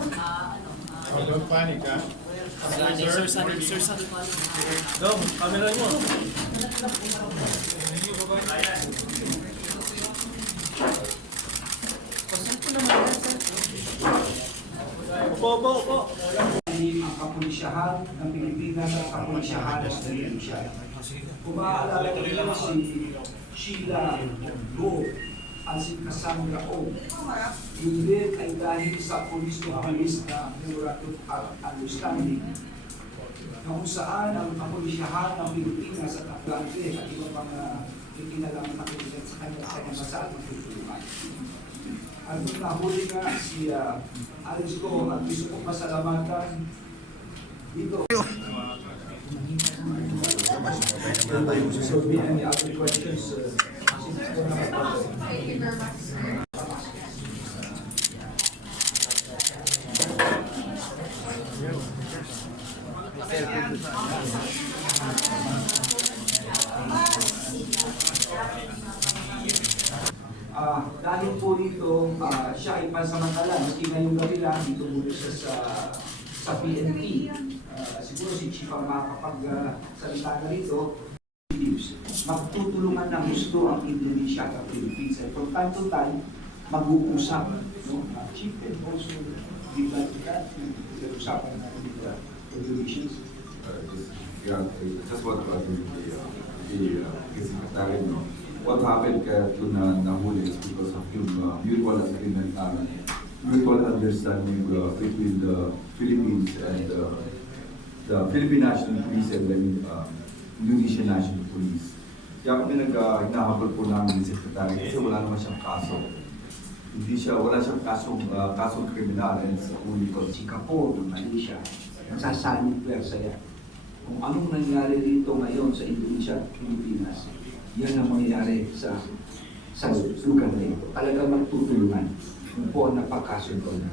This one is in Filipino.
Don't panic, ha? Sir Sunny. No, camera mo. Opo. Ang kapulisyahan ng Pilipinas at kapulisyahan ng Indonesia. Kung maaalala niyo si Sheila Go at si Cassandra O. Yun din ay dahil sa pulis na memorandum of understanding na kung saan ang kapulisyahan ng Pilipinas at Atlante at ibang mga ikinalaman na kulitan sa kanyang bansa at magtutulungan. At nung nahuli nga si Alex Go at gusto kong pasalamatan dito. So, be any other questions? Thank you very much, sir. Dahil po dito, siya ay pansamantala. Maski ngayong gabi lang, dito muna siya sa PNP. Siguro si Chief ang makakapagsalita na rito. Magtutulungan ng gusto ang Indonesia at Philippines. From time to time, mag-uusap. No? Chief and also, di ba usapan natin the regulations? Just what about the secretary, no? What happened kaya ito na nahuli is because of yung mutual agreement, mutual understanding between the Philippines and the Philippine National Police and the Indonesian National Police. Kaya kami hinahabol po namin ni Secretary kasi wala naman siyang kaso. Wala siyang kasong kriminal and sa uli ko. Singapore, Malaysia, nasasanib pwersa yan. Kung anong nangyari dito ngayon sa Indonesia at Pilipinas, yan ang mangyayari sa lugar na ito. Talagang magtutulungan kung po ang napakasunod na.